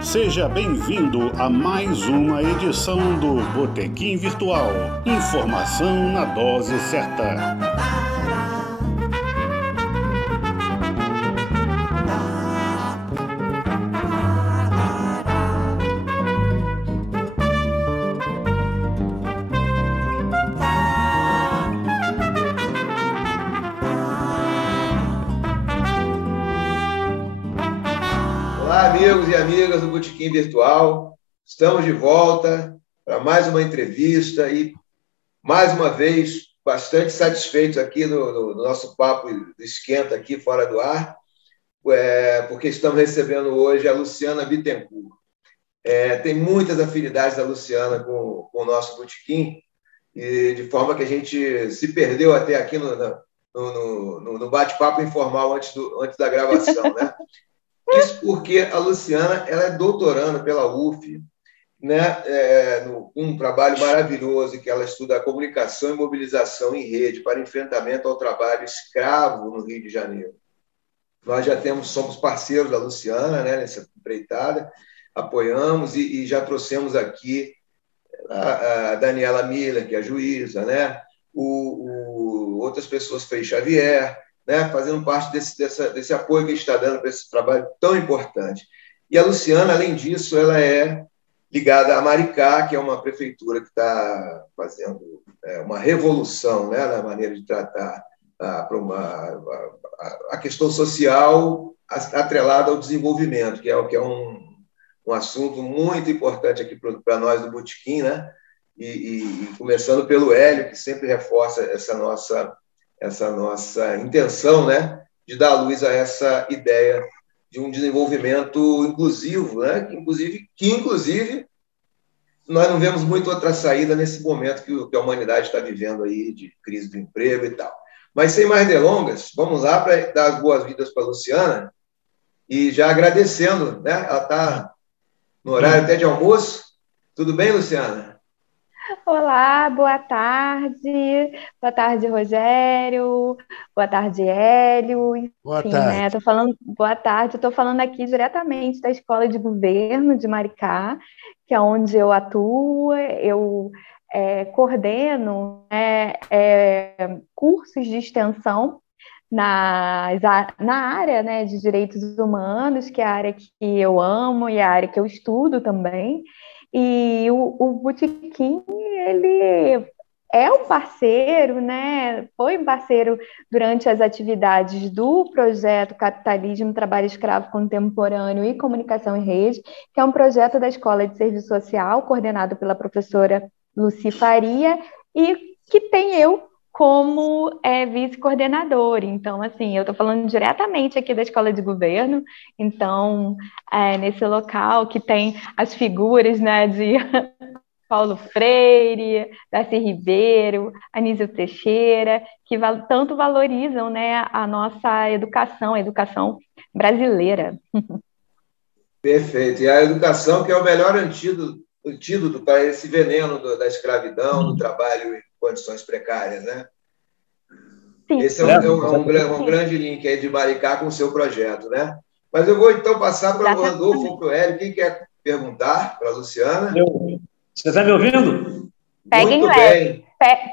Seja bem-vindo a mais uma edição do Botequim Virtual. Informação na dose certa. Olá, amigos e amigas do Botequim Virtual. Estamos de volta para mais uma entrevista e, mais uma vez, bastante satisfeitos aqui no nosso papo do Esquenta aqui fora do ar, porque estamos recebendo hoje a Luciana Bittencourt. Tem muitas afinidades da Luciana com o nosso Botequim, e de forma que a gente se perdeu até aqui no bate-papo informal antes da gravação, né? Isso porque a Luciana ela é doutoranda pela UF, né? Um trabalho maravilhoso que ela estuda comunicação e mobilização em rede para enfrentamento ao trabalho escravo no Rio de Janeiro. Nós já somos parceiros da Luciana, né, nessa empreitada, apoiamos e já trouxemos aqui a Daniela Miller, que é a juíza, né? Outras pessoas, Frei Xavier, né, fazendo parte desse apoio que a gente está dando para esse trabalho tão importante. E a Luciana, além disso, ela é ligada a Maricá, que é uma prefeitura que está fazendo uma revolução, né, na maneira de tratar a questão social atrelada ao desenvolvimento, que é um assunto muito importante aqui para nós do Botequim, né? E começando pelo Hélio, que sempre reforça essa nossa intenção, né, de dar luz a essa ideia de um desenvolvimento inclusivo, né, que inclusive nós não vemos muito outra saída nesse momento que a humanidade está vivendo aí de crise do emprego e tal. Mas sem mais delongas, vamos lá para dar as boas-vindas para a Luciana e já agradecendo, né? Ela está no horário até de almoço. Tudo bem, Luciana? Olá, boa tarde. Boa tarde, Rogério. Boa tarde, Hélio. Boa Enfim, tarde. né? Tô falando, boa tarde. Estou falando aqui diretamente da Escola de Governo de Maricá, que é onde eu atuo. Eu coordeno, né, cursos de extensão na área, né, de direitos humanos, que é a área que eu amo e a área que eu estudo também. E o Botequim, ele é um parceiro, né? Foi um parceiro durante as atividades do projeto Capitalismo, Trabalho Escravo Contemporâneo e Comunicação em Rede, que é um projeto da Escola de Serviço Social, coordenado pela professora Luci Faria, e que tem eu como vice-coordenadora. Então, assim, eu estou falando diretamente aqui da Escola de Governo, então, nesse local que tem as figuras, né, de Paulo Freire, Darcy Ribeiro, Anísio Teixeira, que tanto valorizam, né, a nossa educação, a educação brasileira. Perfeito. E a educação que é o melhor antídoto para esse veneno da escravidão, do trabalho em condições precárias, né? Sim. Esse é um grande link aí de Maricá com o seu projeto, né? Mas eu vou então passar para o Randolfo ou para o Hélio. Quem quer perguntar para a Luciana? Você está me ouvindo? Peguem Muito leve. bem.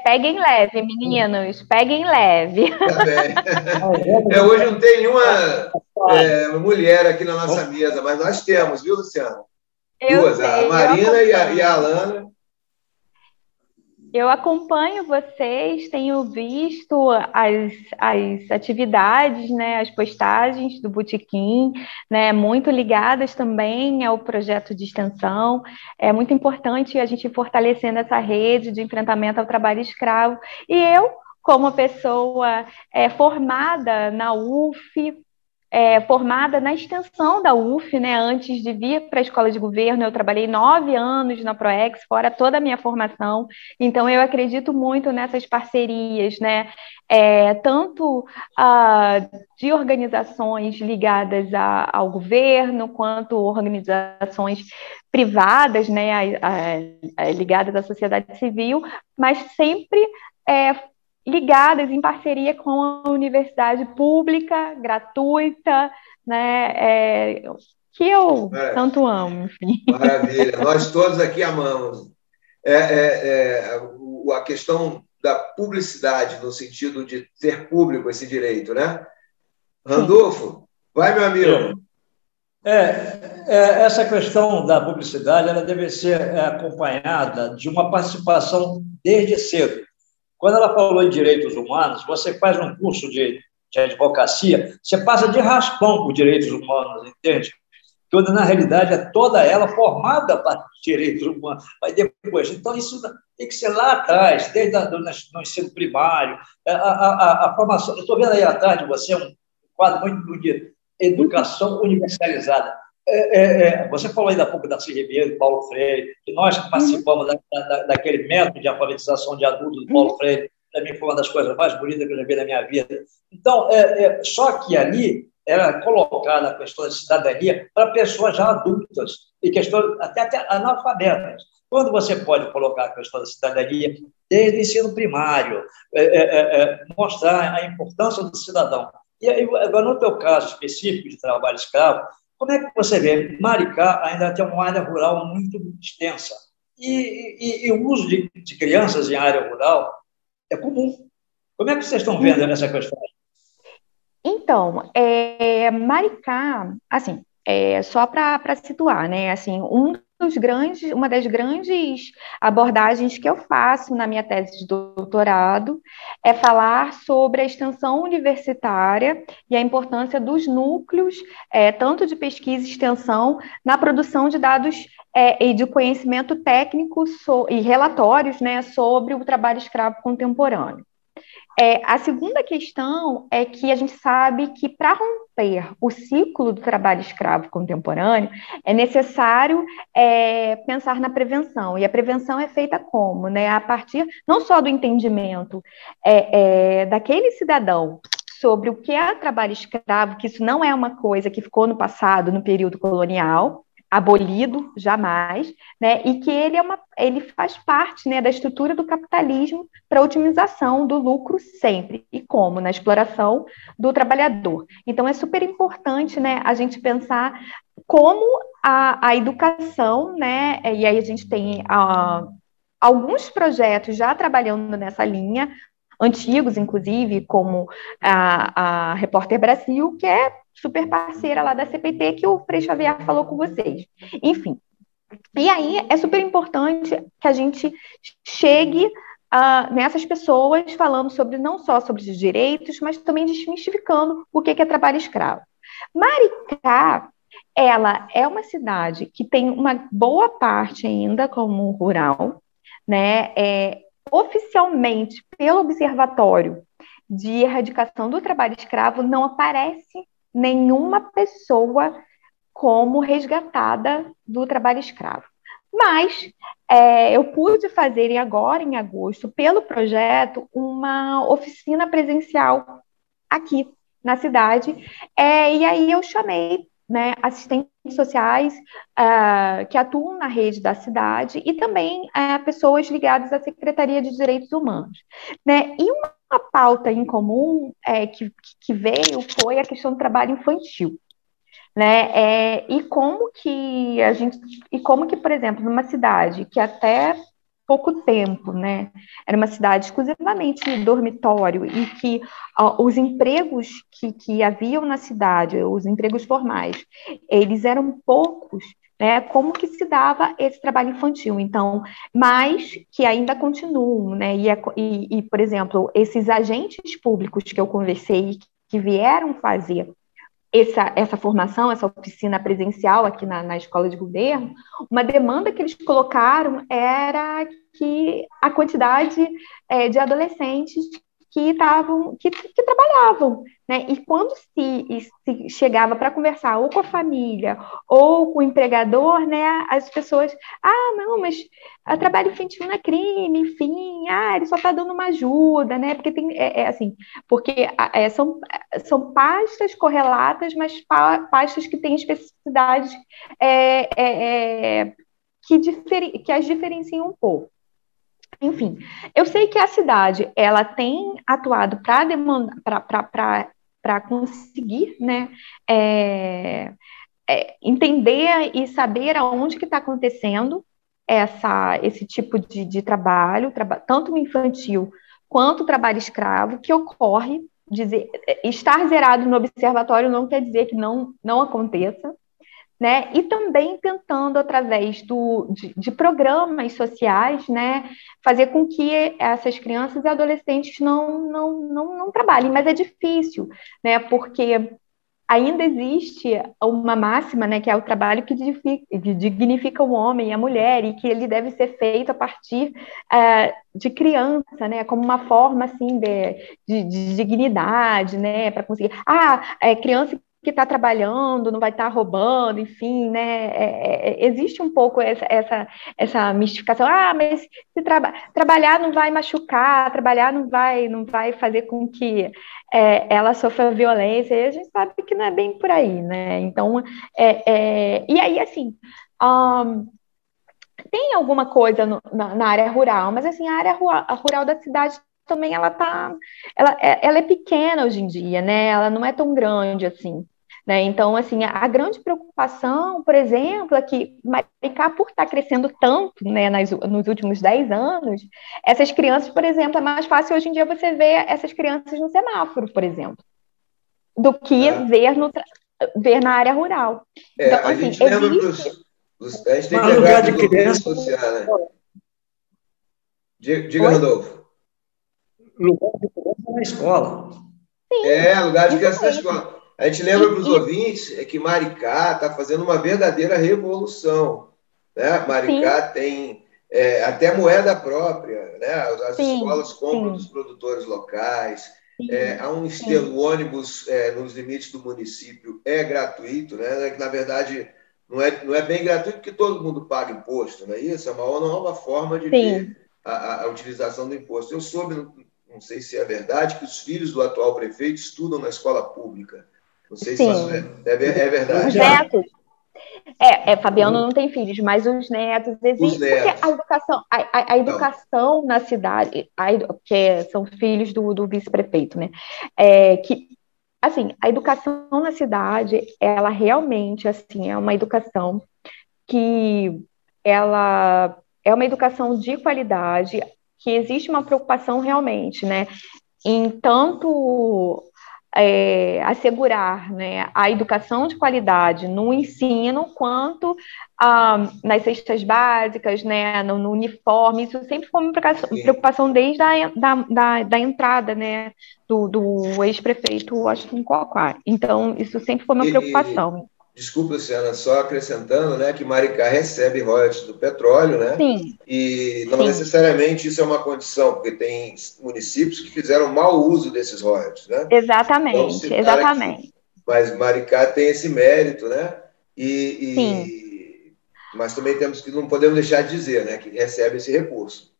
Peguem leve, meninos. Peguem leve. Tá bem. Hoje não tem nenhuma mulher aqui na nossa mesa, mas nós temos, viu, Luciana? Duas, a Marina e a Alana. Eu acompanho vocês, tenho visto as atividades, né, as postagens do Botequim, né, muito ligadas também ao projeto de extensão. É muito importante a gente fortalecendo essa rede de enfrentamento ao trabalho escravo. E eu, como pessoa formada na UF, formada na extensão da UF, né? Antes de vir para a Escola de Governo, eu trabalhei 9 anos na ProEx, fora toda a minha formação. Então, eu acredito muito nessas parcerias, né? Tanto de organizações ligadas ao governo, quanto organizações privadas, né? Ligadas à sociedade civil, mas sempre ligadas em parceria com a universidade pública, gratuita, né, que eu Maravilha. tanto amo, enfim. Maravilha. Nós todos aqui amamos. A questão da publicidade, no sentido de ter público esse direito, né? Sim. Randolfo, vai, meu amigo. Essa questão da publicidade ela deve ser acompanhada de uma participação desde cedo. Quando ela falou em direitos humanos, você faz um curso de advocacia, você passa de raspão por direitos humanos, entende? Quando, na realidade, é toda ela formada para direitos humanos. Mas depois, então, isso tem que ser lá atrás, desde no ensino primário, a formação. Eu estou vendo aí atrás de você um quadro muito bonito, Educação Universalizada. Você falou ainda há pouco da Darcy Ribeiro, Paulo Freire, que nós participamos daquele método de alfabetização de adultos do Paulo Freire, também foi uma das coisas mais bonitas que eu já vi na minha vida. Então, só que ali era colocada a questão da cidadania para pessoas já adultas e questões até analfabetas. Quando você pode colocar a questão da cidadania desde o ensino primário, mostrar a importância do cidadão. E aí, agora, no teu caso específico de trabalho escravo, como é que você vê? Maricá ainda tem uma área rural muito extensa. E o uso de crianças em área rural é comum. Como é que vocês estão vendo essa questão? Então, Maricá, assim, só para situar, né? Assim, uma das grandes abordagens que eu faço na minha tese de doutorado é falar sobre a extensão universitária e a importância dos núcleos, tanto de pesquisa e extensão, na produção de dados e de conhecimento técnico e relatórios, né, sobre o trabalho escravo contemporâneo. A segunda questão é que a gente sabe que para romper o ciclo do trabalho escravo contemporâneo é necessário pensar na prevenção. E a prevenção é feita como? Né? A partir não só do entendimento daquele cidadão sobre o que é trabalho escravo, que isso não é uma coisa que ficou no passado, no período colonial, abolido, jamais, né? E que ele faz parte, né, da estrutura do capitalismo para a otimização do lucro sempre. E como? Na exploração do trabalhador. Então, é super importante, né, a gente pensar como a educação, né, e aí a gente tem alguns projetos já trabalhando nessa linha, antigos, inclusive, como a Repórter Brasil, que é super parceira lá da CPT, que o Frei Xavier falou com vocês. Enfim, e aí é super importante que a gente chegue nessas pessoas falando não só sobre os direitos, mas também desmistificando o que é trabalho escravo. Maricá, ela é uma cidade que tem uma boa parte ainda como rural, né? Oficialmente, pelo Observatório de Erradicação do Trabalho Escravo, não aparece nenhuma pessoa como resgatada do trabalho escravo. Mas eu pude fazer agora, em agosto, pelo projeto, uma oficina presencial aqui na cidade, e aí eu chamei, né, assistentes sociais que atuam na rede da cidade e também pessoas ligadas à Secretaria de Direitos Humanos. Né? E uma pauta em comum que veio foi a questão do trabalho infantil. Né? E como que, por exemplo, numa cidade que até pouco tempo, né, era uma cidade exclusivamente dormitório e que os empregos que haviam na cidade, os empregos formais, eles eram poucos, né? Como que se dava esse trabalho infantil? Então, mas que ainda continuam, né? E, por exemplo, esses agentes públicos que eu conversei que vieram fazer essa formação, essa oficina presencial aqui na escola de governo, uma demanda que eles colocaram era que a quantidade de adolescentes que trabalhavam, né? E quando se chegava para conversar ou com a família ou com o empregador, né? As pessoas, não, mas trabalho infantil não é crime, enfim, ele só está dando uma ajuda, né? Porque tem, assim, porque são pastas correlatas, mas pastas que têm especificidades que as diferenciam um pouco. Enfim, eu sei que a cidade ela tem atuado para conseguir, né, entender e saber aonde que está acontecendo esse tipo de trabalho, tanto o infantil quanto o trabalho escravo, que ocorre. Estar zerado no observatório não quer dizer que não aconteça, né? E também tentando, através de programas sociais, né, fazer com que essas crianças e adolescentes não trabalhem. Mas é difícil, né, porque ainda existe uma máxima, né, que é o trabalho que dignifica o homem e a mulher, e que ele deve ser feito a partir de criança, né, como uma forma assim de dignidade, né, para conseguir. Criança que está trabalhando não vai estar roubando, enfim, né? Existe um pouco essa mistificação. Mas se trabalhar não vai machucar, trabalhar não vai fazer com que ela sofra violência, e a gente sabe que não é bem por aí, né? Então, e aí, assim, tem alguma coisa na área rural, mas assim, a área rural da cidade também ela é pequena hoje em dia, né? Ela não é tão grande assim. Né? Então, assim, a grande preocupação, por exemplo, é que Maricá, por estar crescendo tanto, né, nos últimos 10 anos, essas crianças, por exemplo, é mais fácil hoje em dia você ver essas crianças no semáforo, por exemplo, do que ver na área rural. Então, A assim, gente lembra a gente tem que lembrar para os ouvintes sociais, né? Diga, Rodolfo. Lugar de criança na escola. Sim, lugar de criança na escola. A gente lembra para os ouvintes que Maricá está fazendo uma verdadeira revolução. Né? Maricá tem até moeda própria, né? As escolas compram dos produtores locais. Há o ônibus nos limites do município é gratuito, né? Que, na verdade, não é bem gratuito porque todo mundo paga imposto, não é isso? É uma nova forma de ver a utilização do imposto. Eu soube, não sei se é verdade, que os filhos do atual prefeito estudam na escola pública. Não sei se isso é verdade. Os netos. Fabiano não tem filhos, mas os netos existem. Porque a educação na cidade, que são filhos do vice-prefeito, né? Assim, a educação na cidade, ela realmente, assim, é uma educação que ela é uma educação de qualidade, que existe uma preocupação realmente, né? Em tanto assegurar, né, a educação de qualidade no ensino, quanto nas cestas básicas, né, no uniforme. Isso sempre foi uma preocupação desde da entrada, né, do ex-prefeito Washington Coquá. Então, isso sempre foi uma preocupação. Desculpa, Luciana, só acrescentando, né, que Maricá recebe royalties do petróleo, né? Sim. E não necessariamente isso é uma condição, porque tem municípios que fizeram mau uso desses royalties, né? Exatamente, exatamente. Mas Maricá tem esse mérito, né? Sim. Mas também não podemos deixar de dizer, né, que recebe esse recurso.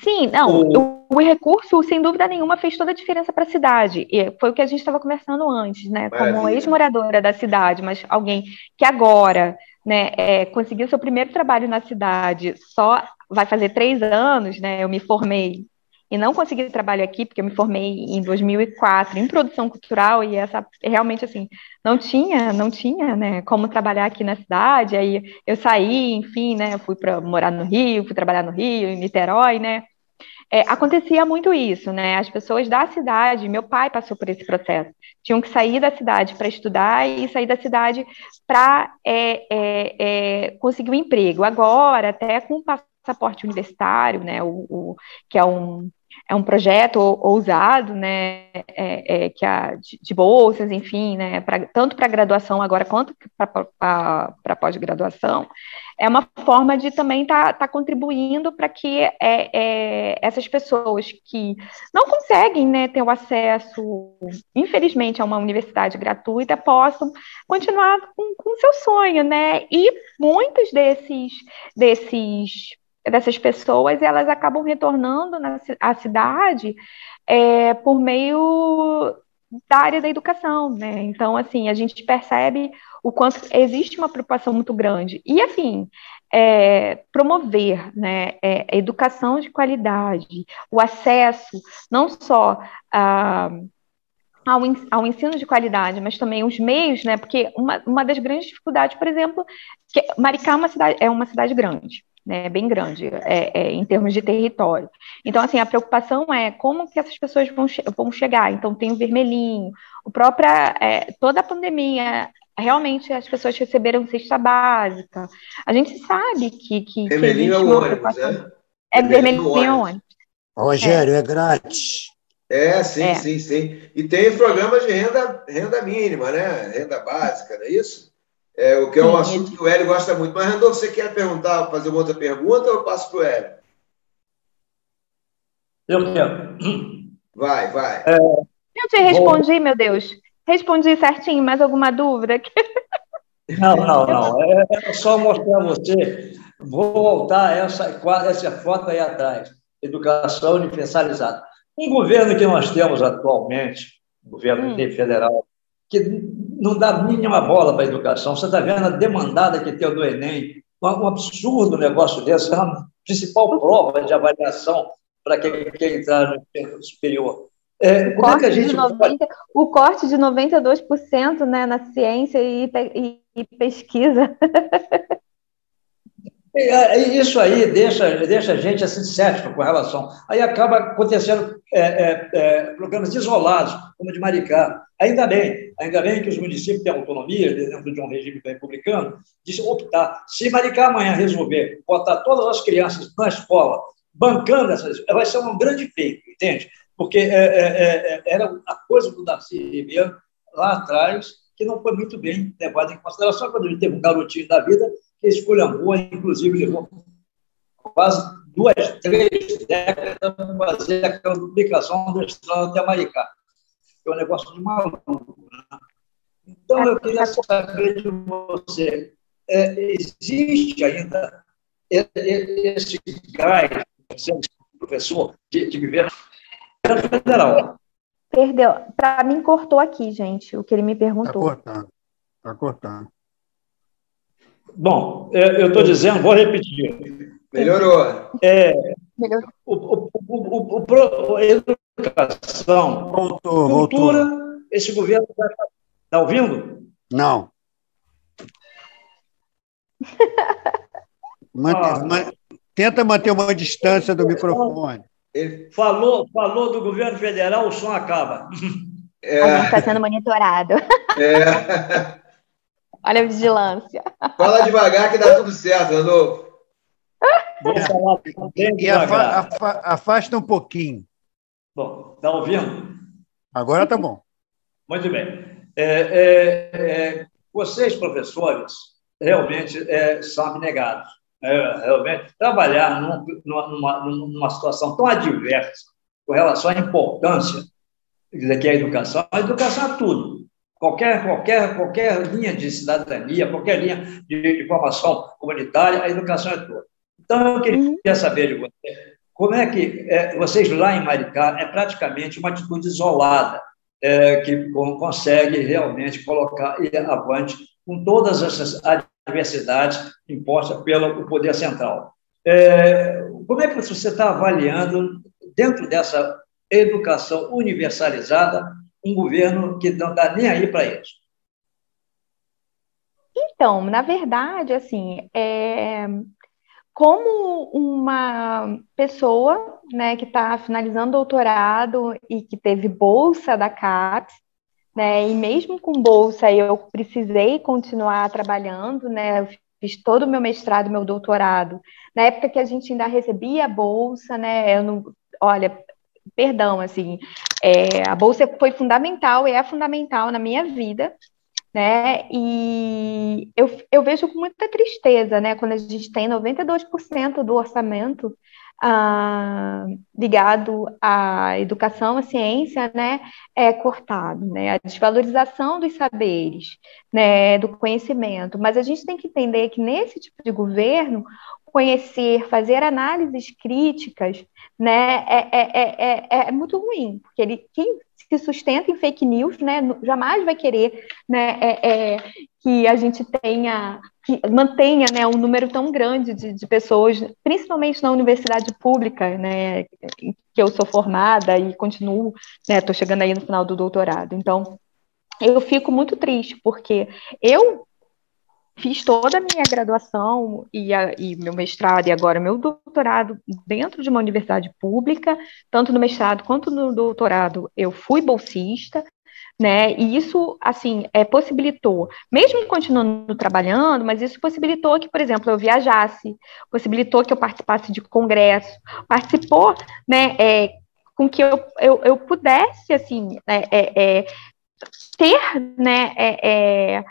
Sim, não, o recurso, sem dúvida nenhuma, fez toda a diferença para a cidade. E foi o que a gente estava conversando antes, né? Maravilha. Como ex-moradora da cidade, mas alguém que agora, né, conseguiu seu primeiro trabalho na cidade, só vai fazer 3 anos, né? Eu me formei e não consegui trabalho aqui, porque eu me formei em 2004 em produção cultural, e realmente, assim, não tinha, né, como trabalhar aqui na cidade. Aí eu saí, enfim, né, fui para morar no Rio, fui trabalhar no Rio, em Niterói, né. Acontecia muito isso, né? As pessoas da cidade, meu pai passou por esse processo, tinham que sair da cidade para estudar e sair da cidade para conseguir um emprego. Agora, até com o passaporte universitário, né? Que é um projeto ousado, né? Que de bolsas, enfim, né? Tanto para graduação agora quanto para pós-graduação. É uma forma de também estar contribuindo para que essas pessoas que não conseguem, né, ter o acesso, infelizmente, a uma universidade gratuita, possam continuar com o seu sonho, né? E muitos dessas pessoas, elas acabam retornando à cidade por meio da área da educação, né? Então, assim, a gente percebe o quanto existe uma preocupação muito grande. E, assim, promover, né, a educação de qualidade, o acesso não só ao ensino de qualidade, mas também os meios, né? Porque uma das grandes dificuldades, por exemplo, que Maricá é uma cidade grande, né? Bem grande, em termos de território. Então, assim, a preocupação é como que essas pessoas vão chegar. Então, tem o vermelhinho, toda a pandemia, realmente as pessoas receberam cesta básica. A gente sabe que Vermelhinho é existe o uma ônibus, preocupação. né? É Vermelhinho no vermelhinho ônibus. onde? Rogério, é grátis. Sim, É. sim, sim. E tem os programas de renda mínima, né? Renda básica, não é isso? O que é um Sim, assunto que o Hélio gosta muito. Mas, Randolfo, você quer perguntar, fazer uma outra pergunta ou eu passo para o Hélio? Eu quero. Vai, vai. eu te respondi, meu Deus. Respondi certinho, mais alguma dúvida? Não. É só mostrar a você. Vou voltar a essa foto aí atrás. Educação universalizada. Um governo que nós temos atualmente, o governo federal, que não dá a mínima bola para a educação. Você está vendo a demandada que tem do Enem, um absurdo negócio desse, é a principal prova de avaliação para quem quer entrar no ensino superior. Como é que a gente pode... O corte de 92%, né, na ciência e pesquisa. Isso aí deixa a gente assim cético com relação. Aí acaba acontecendo programas isolados, como o de Maricá. Ainda bem que os municípios têm autonomia dentro de um regime republicano, de optar. Se Maricá amanhã resolver botar todas as crianças na escola, bancando essas, vai ser um grande feito, entende? Porque era a coisa do Darcy Ribeiro lá atrás, que não foi muito bem levada em consideração quando ele teve um garotinho da vida que esculhambou, inclusive levou quase 2, 3 décadas para fazer aquela duplicação da estrada até Maricá. É um negócio de maluco. Né? Então, eu queria saber de você, existe ainda esse gás, professor, de governo federal? Perdeu. Para mim, cortou aqui, gente, o que ele me perguntou. Está cortando. Bom, eu estou dizendo, vou repetir. Melhorou. Educação, cultura, voltou. Esse governo está ouvindo? Não. Tenta manter uma distância do microfone. Falou do governo federal, o som acaba. A gente está sendo monitorado. Olha a vigilância. Fala devagar que dá tudo certo, Randolfo. Vou falar bem devagar. Afasta um pouquinho. Bom, está ouvindo? Agora está bom. Muito bem. Vocês, professores, realmente são abnegados. Realmente, trabalhar numa situação tão adversa com relação à importância que é a educação é tudo. Qualquer linha de cidadania, qualquer linha de formação comunitária, a educação é toda. Então, eu queria saber de você, como é que vocês lá em Maricá é praticamente uma atitude isolada, que consegue realmente colocar avante com todas essas adversidades impostas pelo poder central. Como é que você está avaliando, dentro dessa educação universalizada, um governo que não está nem aí para isso? Então, na verdade, assim, como uma pessoa, né, que está finalizando doutorado e que teve bolsa da CAPES, né, e mesmo com bolsa eu precisei continuar trabalhando, né, eu fiz todo o meu mestrado, meu doutorado, na época que a gente ainda recebia bolsa, né, olha, perdão, assim, a bolsa foi fundamental e é fundamental na minha vida, né? E eu vejo com muita tristeza, né? Quando a gente tem 92% do orçamento ligado à educação, à ciência, né? Cortado, né? A desvalorização dos saberes, né? Do conhecimento. Mas a gente tem que entender que nesse tipo de governo, conhecer, fazer análises críticas, né? É muito ruim, porque quem se sustenta em fake news, né, jamais vai querer, né, que a gente que mantenha, né, um número tão grande de pessoas, principalmente na universidade pública, né, que eu sou formada e continuo, né, estou chegando aí no final do doutorado. Então, eu fico muito triste, porque eu fiz toda a minha graduação e meu mestrado e agora meu doutorado dentro de uma universidade pública, tanto no mestrado quanto no doutorado eu fui bolsista, né? E isso, assim, possibilitou, mesmo continuando trabalhando, mas isso possibilitou que, por exemplo, eu viajasse, possibilitou que eu participasse de congresso, participou, né? Com que eu pudesse, assim, ter, né?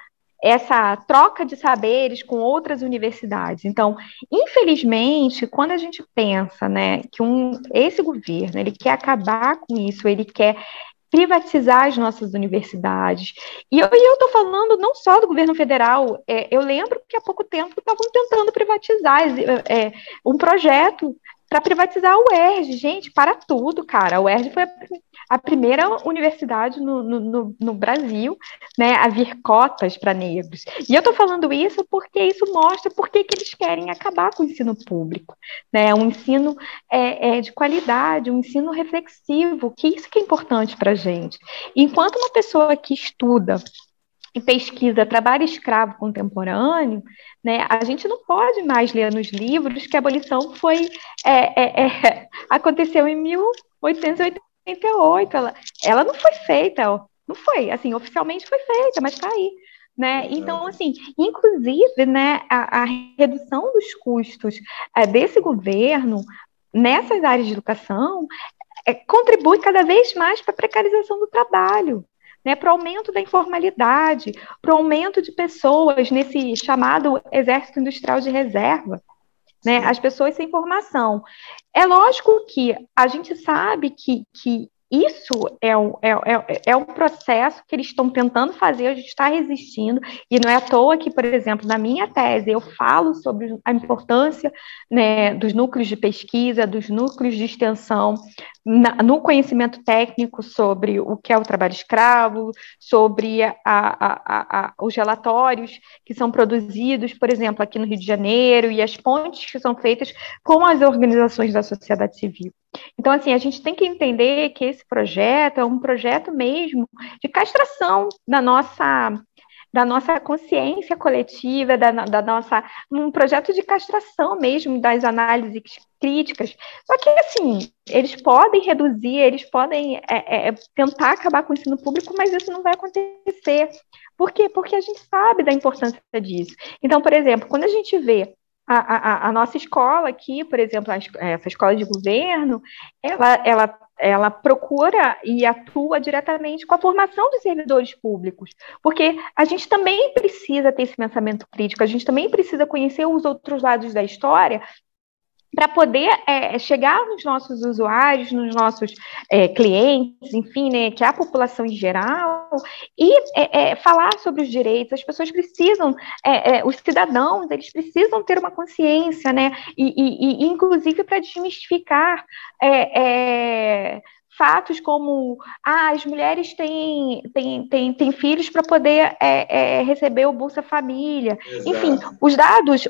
Essa troca de saberes com outras universidades. Então, infelizmente, quando a gente pensa, né, que esse governo ele quer acabar com isso, ele quer privatizar as nossas universidades. E eu estou falando não só do governo federal, eu lembro que há pouco tempo estavam tentando privatizar um projeto para privatizar o UERJ. Gente, para tudo, cara. A UERJ foi a primeira universidade no Brasil, né, a vir cotas para negros. E eu estou falando isso porque isso mostra por que eles querem acabar com o ensino público, né? Um ensino de qualidade, um ensino reflexivo, que isso que é importante para a gente. Enquanto uma pessoa que estuda e pesquisa trabalho escravo contemporâneo, né, a gente não pode mais ler nos livros que a abolição aconteceu em 1888. Ela não foi feita, não foi, assim, oficialmente foi feita, mas está aí. Né? Então, assim, inclusive, né, a redução dos custos desse governo nessas áreas de educação contribui cada vez mais para a precarização do trabalho, né, para o aumento da informalidade, para o aumento de pessoas nesse chamado exército industrial de reserva, né, as pessoas sem formação. É lógico que a gente sabe que isso é um processo que eles estão tentando fazer, a gente está resistindo, e não é à toa que, por exemplo, na minha tese, eu falo sobre a importância, né, dos núcleos de pesquisa, dos núcleos de extensão, no conhecimento técnico sobre o que é o trabalho escravo, sobre os relatórios que são produzidos, por exemplo, aqui no Rio de Janeiro, e as pontes que são feitas com as organizações da sociedade civil. Então, assim, a gente tem que entender que esse projeto é um projeto mesmo de castração da nossa consciência coletiva, um projeto de castração mesmo das análises críticas. Só que, assim, eles podem reduzir, eles podem tentar acabar com o ensino público, mas isso não vai acontecer. Por quê? Porque a gente sabe da importância disso. Então, por exemplo, quando a gente vê a nossa escola aqui, por exemplo, essa escola de governo, ela procura e atua diretamente com a formação dos servidores públicos, porque a gente também precisa ter esse pensamento crítico, a gente também precisa conhecer os outros lados da história para poder chegar nos nossos usuários, nos nossos clientes, enfim, né, que é a população em geral, e falar sobre os direitos. As pessoas precisam, os cidadãos, eles precisam ter uma consciência, né, e inclusive para desmistificar fatos como as mulheres têm filhos para poder receber o Bolsa Família. Exato. Enfim, os dados,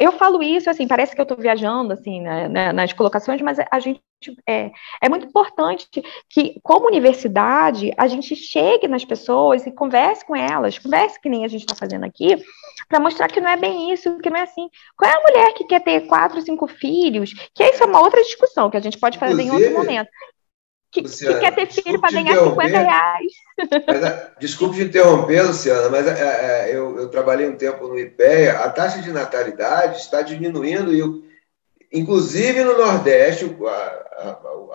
eu falo isso, assim, parece que eu estou viajando assim, né, nas colocações, mas a gente é muito importante que, como universidade, a gente chegue nas pessoas e converse com elas, converse que nem a gente está fazendo aqui, para mostrar que não é bem isso, que não é assim. Qual é a mulher que quer ter 4, 5 filhos? Que isso é uma outra discussão que a gente pode fazer em outro momento. Luciana, que quer ter filho para ganhar R$50. Desculpe te interromper, Luciana, mas eu trabalhei um tempo no IPEA, a taxa de natalidade está diminuindo, inclusive no Nordeste,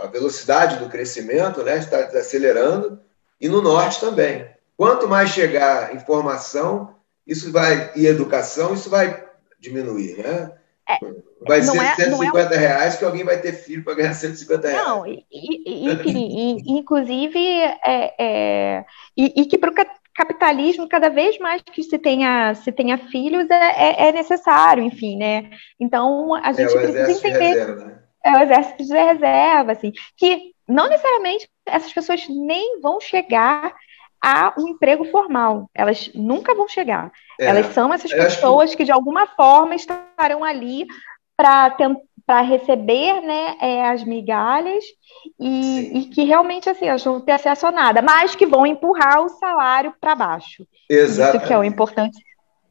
a velocidade do crescimento, né, está acelerando, e no Norte também. Quanto mais chegar informação e educação, isso vai diminuir, né? Vai ser R$150 que alguém vai ter filho para ganhar R$150. Não, enfim, inclusive, que para o capitalismo, cada vez mais que se tenha filhos, é necessário, enfim, né? Então, a gente precisa entender. Reserva, né? É o exército de reserva, assim, que não necessariamente essas pessoas nem vão chegar a um emprego formal, elas nunca vão chegar. Elas são essas eu acho pessoas que, de alguma forma, estarão ali para receber, né, as migalhas e que realmente assim, elas vão ter acesso a nada, mas que vão empurrar o salário para baixo. Isso que é o exatamente. importante.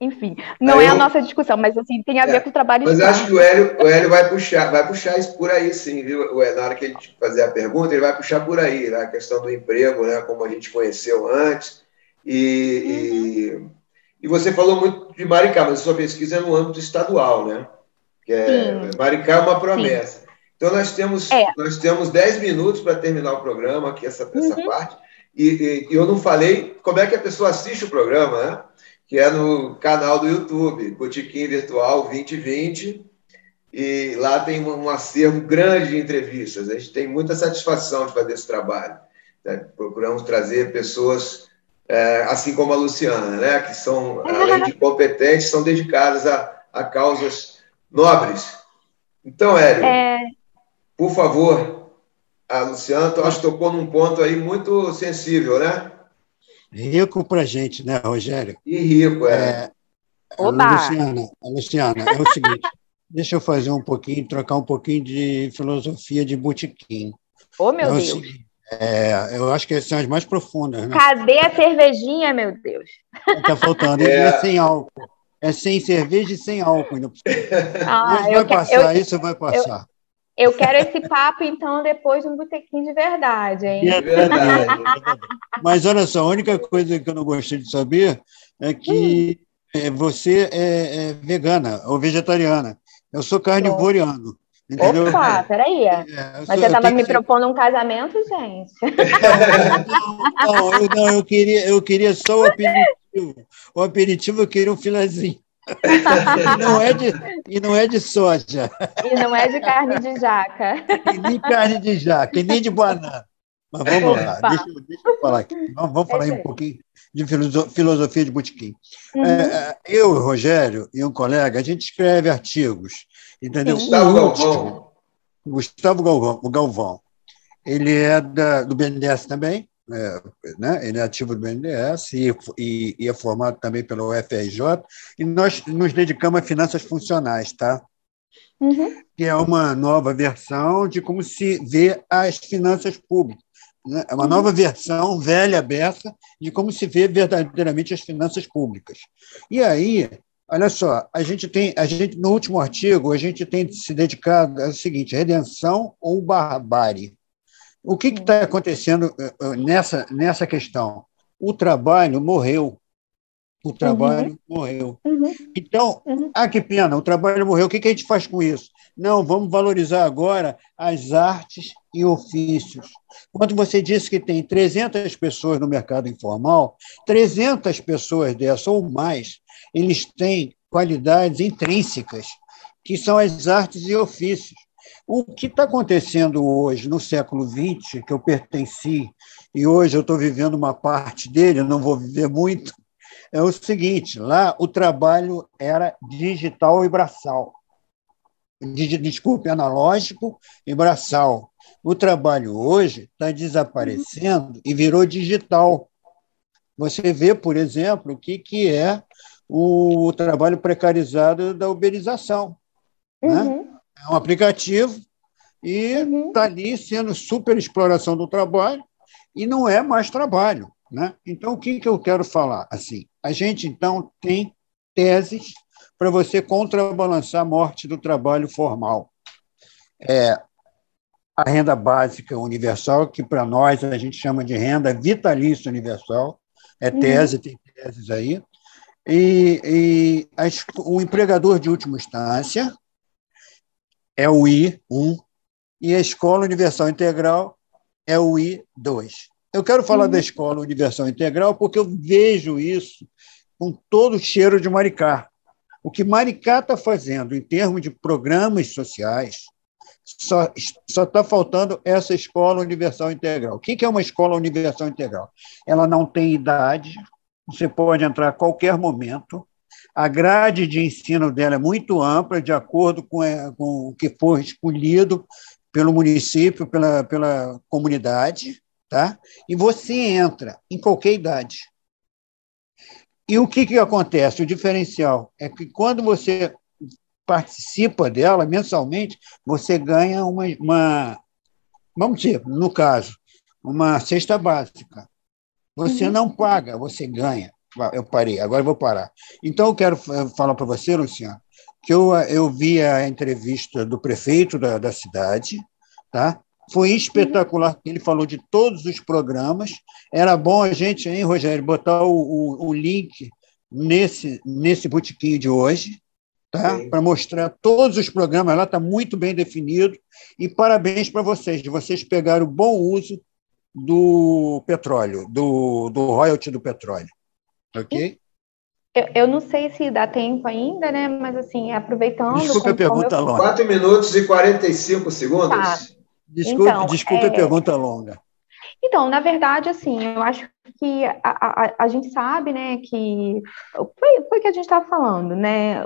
Enfim, não Aí é a eu, nossa discussão, mas assim, tem a ver com o trabalho mas eu acho que escravo. O Hélio vai puxar isso por aí, sim, viu? Na hora que ele fazer a pergunta, ele vai puxar por aí, né? A questão do emprego, né? Como a gente conheceu antes. Uhum, E, e você falou muito de Maricá, mas a sua pesquisa é no âmbito estadual, né? sim, Maricá é uma sim. promessa. Então, É. nós temos 10 minutos para terminar o programa, aqui, essa Uhum. parte. E eu não falei como é que a pessoa assiste o programa, né? Que é no canal do YouTube, Botequim Virtual 2020. E lá tem um acervo grande de entrevistas. A gente tem muita satisfação de fazer esse trabalho, né? Procuramos trazer pessoas, assim como a Luciana, né? Que são, além de competentes, são dedicadas a causas nobres. Então, Hélio, É, por favor, a Luciana, eu acho que tocou num ponto aí muito sensível, né? Rico para a gente, né, Rogério? E rico, oba! Luciana, é o seguinte, deixa eu fazer um pouquinho, trocar um pouquinho de filosofia de botequim. Oh, É meu o Deus! seguinte, eu acho que essas são as mais profundas, né? Cadê a cervejinha, meu Deus? Está faltando, e é é, sem álcool. É sem cerveja e sem álcool ainda por cima. Ah, Mas vai passar, isso vai eu, passar. eu quero esse papo, então, depois de um botequim de verdade, E hein? é é verdade. verdade, é verdade. Mas olha só, a única coisa que eu não gostei de saber é Hum, que você é vegana ou vegetariana. Eu sou pronto. carnivoriano, entendeu? Opa, peraí. Mas você Eu estava tenho me que. propondo um casamento, gente? Não, eu queria só o aperitivo. O aperitivo eu queria um filezinho. E não é de soja, E não é de carne de jaca. e nem carne de jaca, e nem de banana. Mas vamos lá, Opa, deixa eu falar aqui. Vamos falar aí um perfeito. pouquinho de filosofia de botequim. Uhum, Eu, Rogério e um colega, a gente escreve artigos, entendeu? O Gustavo último, Galvão. Gustavo Galvão, ele é do BNDES também, né? Ele é ativo do BNDES e é formado também pelo UFRJ, e nós nos dedicamos a finanças funcionais, tá? uhum, Que é uma nova versão de como se vê as finanças públicas. Né? É uma nova uhum, versão, velha beça, de como se vê verdadeiramente as finanças públicas. E aí, olha só, no último artigo, a gente tem se dedicado ao seguinte: redenção ou barbárie. O que sim. está acontecendo nessa questão? O trabalho morreu. O Uhum, trabalho morreu. uhum, Então, uhum, que pena, o trabalho morreu. O que a gente faz com isso? Não, vamos valorizar agora as artes e ofícios. Quando você disse que tem 300 pessoas no mercado informal, 300 pessoas dessas ou mais, eles têm qualidades intrínsecas, que são as artes e ofícios. O que está acontecendo hoje, no século XX, que eu pertenci, e hoje eu estou vivendo uma parte dele, não vou viver muito, é o seguinte: lá o trabalho era digital e braçal. Desculpe, analógico e braçal. O trabalho hoje está uhum, desaparecendo e virou digital. Você vê, por exemplo, o que é o trabalho precarizado da uberização, né? uhum, É um aplicativo e uhum, está ali sendo super exploração do trabalho e não é mais trabalho, né? Então, o que eu quero falar? Assim, a gente, então, tem teses para você contrabalançar a morte do trabalho formal. A renda básica universal, que para nós a gente chama de renda vitalícia universal, uhum, tem teses aí, o empregador de última instância é o I1, e a Escola Universal Integral é o I2. Eu quero falar da uhum, Escola Universal Integral porque eu vejo isso com todo o cheiro de Maricá. O que Maricá está fazendo em termos de programas sociais, só está faltando essa Escola Universal Integral. O que é uma Escola Universal Integral? Ela não tem idade, você pode entrar a qualquer momento, a grade de ensino dela é muito ampla, de acordo com o que for escolhido pelo município, pela comunidade, tá? E você entra em qualquer idade. E o que acontece? O diferencial é que quando você participa dela mensalmente, você ganha vamos dizer, no caso, uma cesta básica. Você não paga, você ganha. Eu parei, agora eu vou parar. Então, eu quero falar para você, Luciano, que eu vi a entrevista do prefeito da cidade, tá? Foi espetacular, ele falou de todos os programas. Era bom a gente, hein, Rogério, botar o link nesse botequim de hoje, tá? Para mostrar todos os programas. Lá está muito bem definido. E parabéns para vocês, de vocês pegarem o bom uso do petróleo, do royalty do petróleo. Ok? Eu não sei se dá tempo ainda, né? Mas, assim, aproveitando... Desculpe a pergunta longa. 4 minutos e 45 segundos. Tá. Desculpe a pergunta longa. Então, na verdade, assim, eu acho que a gente sabe, né, que foi o que a gente estava falando, né?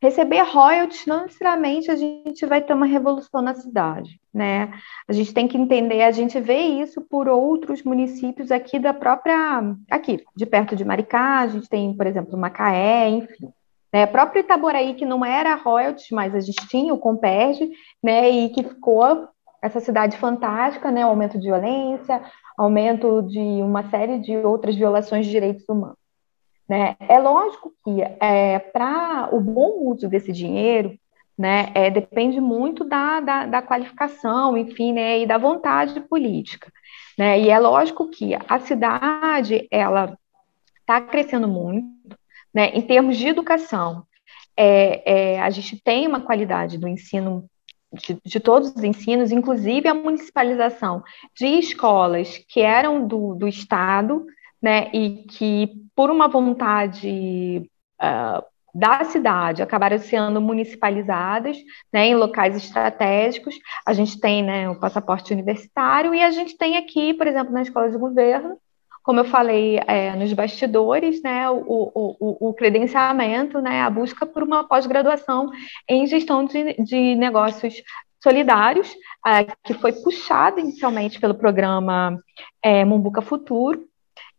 Receber royalties, não necessariamente a gente vai ter uma revolução na cidade, né? A gente tem que entender, a gente vê isso por outros municípios aqui aqui, de perto de Maricá, a gente tem, por exemplo, Macaé, enfim. Né? Próprio Itaboraí, que não era royalties, mas a gente tinha o Comperj, né? E que ficou essa cidade fantástica, né? Aumento de violência, aumento de uma série de outras violações de direitos humanos. Né? É lógico que para o bom uso desse dinheiro, né, depende muito da qualificação, enfim, né, e da vontade política. Né? E é lógico que a cidade ela está crescendo muito, né, em termos de educação. A gente tem uma qualidade do ensino, de todos os ensinos, inclusive a municipalização de escolas que eram do Estado, né, e que, por uma vontade da cidade, acabaram sendo municipalizadas, né, em locais estratégicos. A gente tem, né, o passaporte universitário e a gente tem aqui, por exemplo, na escola de governo, como eu falei nos bastidores, né, o credenciamento, né, a busca por uma pós-graduação em gestão de negócios solidários, que foi puxado inicialmente pelo programa Mumbuca Futuro,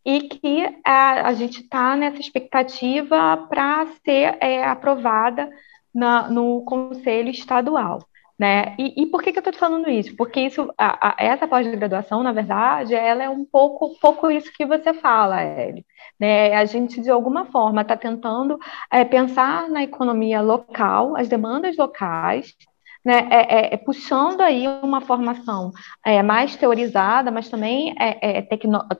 e que a gente está nessa expectativa para ser aprovada no Conselho Estadual. Né? E por que eu estou falando isso? Porque essa pós-graduação, na verdade, ela é um pouco isso que você fala, Hélio. Né? A gente, de alguma forma, está tentando pensar na economia local, as demandas locais, né, puxando aí uma formação mais teorizada, mas também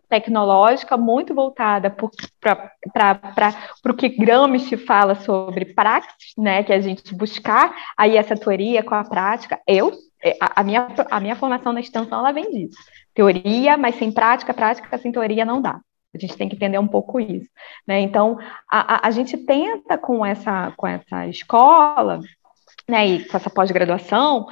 tecnológica, muito voltada para o que Gramsci fala sobre praxis, né, que é a gente buscar aí essa teoria com a prática. A minha formação na extensão, ela vem disso. Teoria, mas sem prática, prática sem teoria não dá. A gente tem que entender um pouco isso. Né? Então, a gente tenta com essa escola, né, e com essa pós-graduação,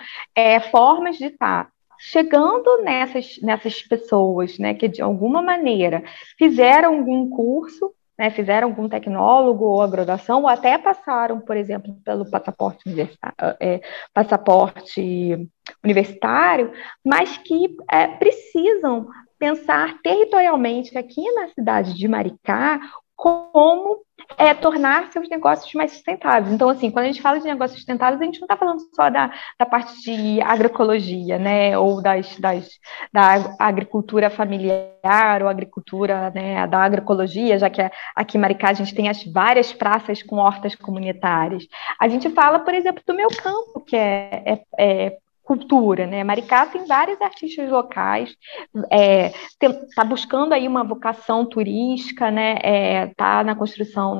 formas de estar chegando nessas pessoas, né, que de alguma maneira fizeram algum curso, né, fizeram algum tecnólogo ou a graduação, ou até passaram, por exemplo, pelo passaporte universitário, mas que precisam pensar territorialmente aqui na cidade de Maricá como tornar seus negócios mais sustentáveis. Então, assim, quando a gente fala de negócios sustentáveis, a gente não está falando só da parte de agroecologia, né, ou da agricultura familiar, ou agricultura, né, da agroecologia, já que aqui em Maricá a gente tem as várias praças com hortas comunitárias. A gente fala, por exemplo, do Meu Campo, que é cultura, né? Maricá tem vários artistas locais, está buscando aí uma vocação turística, né? Está na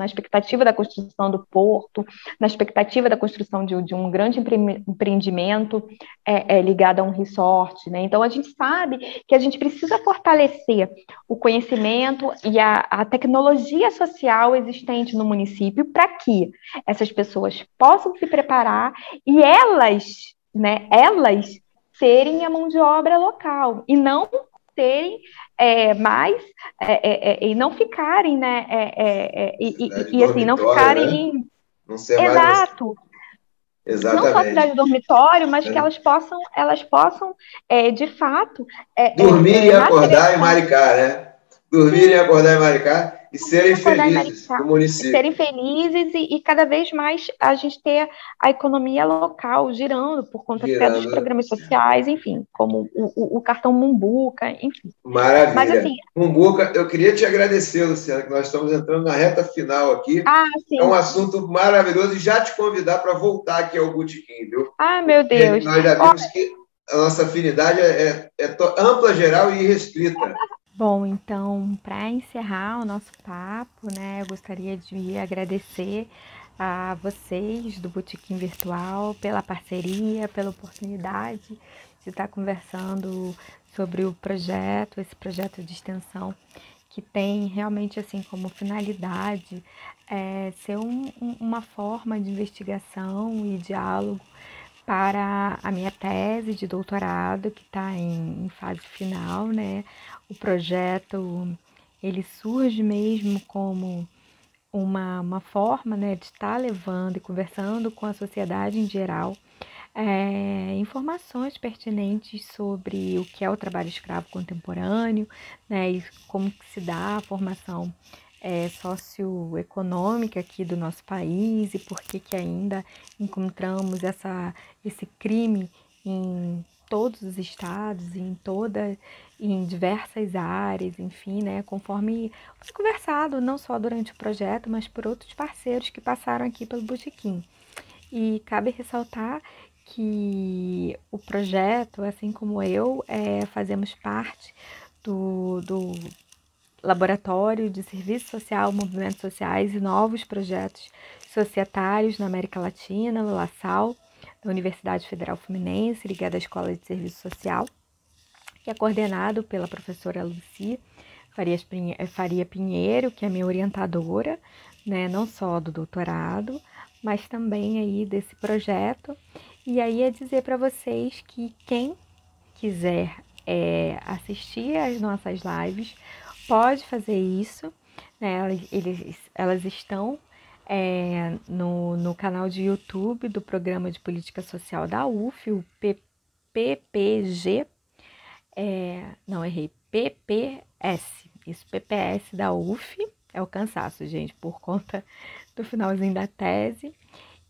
expectativa da construção do porto, na expectativa da construção de um grande empreendimento ligado a um resort, né? Então a gente sabe que a gente precisa fortalecer o conhecimento e a tecnologia social existente no município para que essas pessoas possam se preparar e elas serem a mão de obra local e não serem e não ficarem, né? E assim, não ficarem. Né? Não ser exato. Exatamente. Não só cidade de dormitório, mas que elas possam de fato. Dormir e acordar em Maricá, né? dormirem e acordar em Maricá e serem felizes no município. Serem felizes e cada vez mais a gente ter a economia local girando por conta até dos programas sociais, enfim, como o cartão Mumbuca, enfim. Maravilha. Mas, assim, Mumbuca, eu queria te agradecer, Luciana, que nós estamos entrando na reta final aqui. Sim. É um assunto maravilhoso e já te convidar para voltar aqui ao Botequim, viu? Meu Deus. Nós já vimos que a nossa afinidade é ampla, geral e irrestrita. Bom, então, para encerrar o nosso papo, né, eu gostaria de agradecer a vocês do Botequim Virtual pela parceria, pela oportunidade de estar conversando sobre esse projeto de extensão que tem realmente assim como finalidade ser uma forma de investigação e diálogo para a minha tese de doutorado, que está em fase final, né? O projeto, ele surge mesmo como uma forma, né, de estar levando e conversando com a sociedade em geral informações pertinentes sobre o que é o trabalho escravo contemporâneo, né, e como que se dá a formação socioeconômica aqui do nosso país e por que ainda encontramos esse crime em todos os estados, em diversas áreas, enfim, né, conforme foi conversado, não só durante o projeto, mas por outros parceiros que passaram aqui pelo Botequim. E cabe ressaltar que o projeto, assim como eu, fazemos parte do Laboratório de Serviço Social, Movimentos Sociais e Novos Projetos Societários na América Latina, no LaSal, da Universidade Federal Fluminense, ligada à Escola de Serviço Social, que é coordenado pela professora Lucy Faria Pinheiro, que é minha orientadora, né, não só do doutorado, mas também aí desse projeto. E aí é dizer para vocês que quem quiser assistir às nossas lives pode fazer isso, né? Elas estão no canal de YouTube do Programa de Política Social da UF, o PPG, PPS, isso, PPS da UF, é o cansaço, gente, por conta do finalzinho da tese,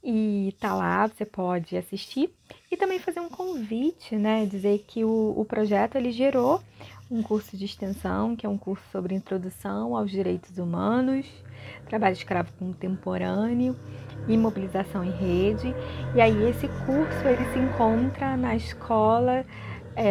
e tá lá, você pode assistir, e também fazer um convite, né, dizer que o projeto, ele gerou um curso de extensão, que é um curso sobre introdução aos direitos humanos, trabalho escravo contemporâneo e mobilização em rede. E aí esse curso, ele se encontra na escola,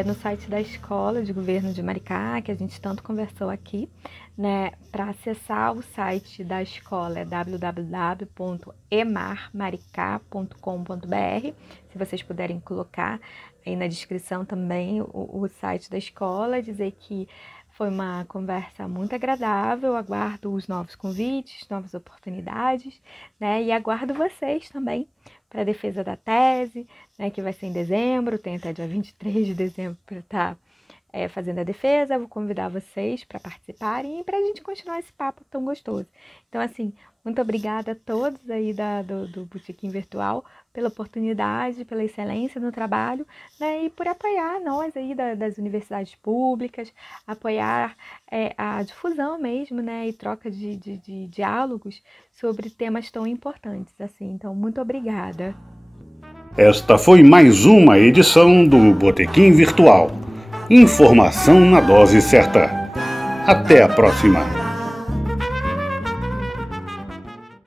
no site da Escola de Governo de Maricá, que a gente tanto conversou aqui, né? Para acessar o site da escola é www.emarmaricá.com.br. Se vocês puderem colocar aí na descrição também o site da escola, dizer que foi uma conversa muito agradável, aguardo os novos convites, novas oportunidades, né? E aguardo vocês também para a defesa da tese, né? Que vai ser em dezembro, tem até dia 23 de dezembro para estar fazendo a defesa. Vou convidar vocês para participarem e para a gente continuar esse papo tão gostoso. Então, assim, muito obrigada a todos aí do Botequim Virtual pela oportunidade, pela excelência no trabalho, né, e por apoiar nós aí das universidades públicas, apoiar a difusão mesmo, né, e troca de diálogos sobre temas tão importantes assim. Então, muito obrigada. Esta foi mais uma edição do Botequim Virtual. Informação na dose certa. Até a próxima!